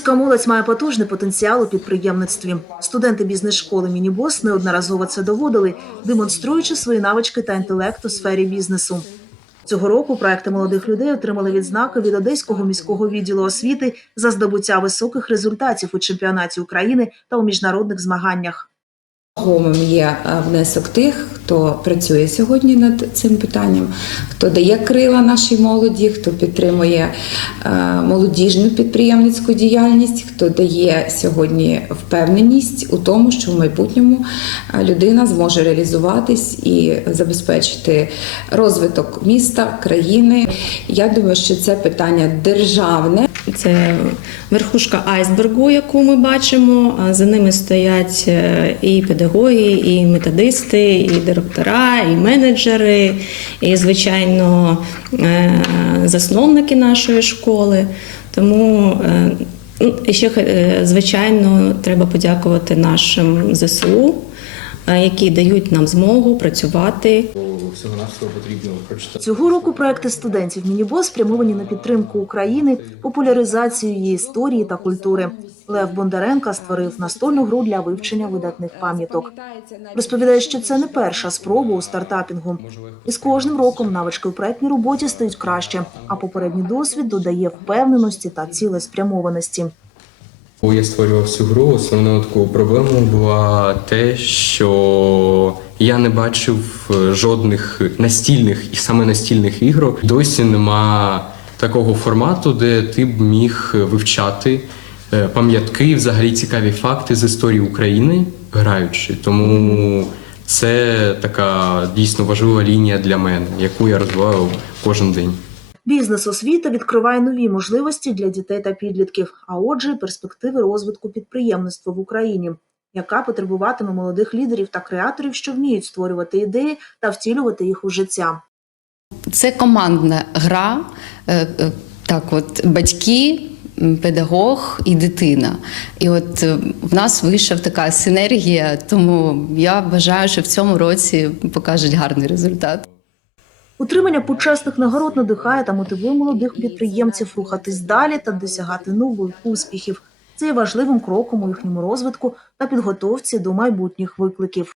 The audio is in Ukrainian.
Львівська молодь має потужний потенціал у підприємництві. Студенти бізнес-школи Мінібос неодноразово це доводили, демонструючи свої навички та інтелект у сфері бізнесу. Цього року проекти молодих людей отримали відзнаки від Одеського міського відділу освіти за здобуття високих результатів у чемпіонаті України та у міжнародних змаганнях. Вагомим є внесок тих, хто працює сьогодні над цим питанням, хто дає крила нашій молоді, хто підтримує е, молодіжну підприємницьку діяльність, хто дає сьогодні впевненість у тому, що в майбутньому е, людина зможе реалізуватись і забезпечити розвиток міста, країни. Я думаю, що це питання державне. Це верхушка айсбергу, яку ми бачимо. А За ними стоять е, і педагоги, і методисти, і директора, і менеджери, і, звичайно, е, засновники нашої школи. Тому е, ну, ще, звичайно, треба подякувати нашим ЗСУ, які дають нам змогу працювати всього навсього потрібно прочитати. Цього року проекти студентів Мінібос спрямовані на підтримку України, популяризацію її історії та культури. Лев Бондаренко створив настольну гру для вивчення видатних пам'яток. Розповідає, що це не перша спроба у стартапінгу. І з кожним роком навички у проектній роботі стають краще, а попередній досвід додає впевненості та цілеспрямованості. Коли я створював цю гру, основною такою проблемою була те, що я не бачив е, жодних настільних і саме настільних ігор. Досі нема такого формату, де ти б міг вивчати е, пам'ятки, взагалі цікаві факти з історії України, граючи. Тому це така дійсно важлива лінія для мене, яку я розвиваю кожен день. Бізнес освіта відкриває нові можливості для дітей та підлітків, а отже, перспективи розвитку підприємництва в Україні, яка потребуватиме молодих лідерів та креаторів, що вміють створювати ідеї та втілювати їх у життя. Це командна гра. е, е, Так, от батьки, педагог і дитина. І от е, в нас вийшла така синергія, тому я вважаю, що в цьому році покажуть гарний результат. Утримання почесних нагород надихає та мотивує молодих підприємців рухатись далі та досягати нових успіхів. Це є важливим кроком у їхньому розвитку та підготовці до майбутніх викликів.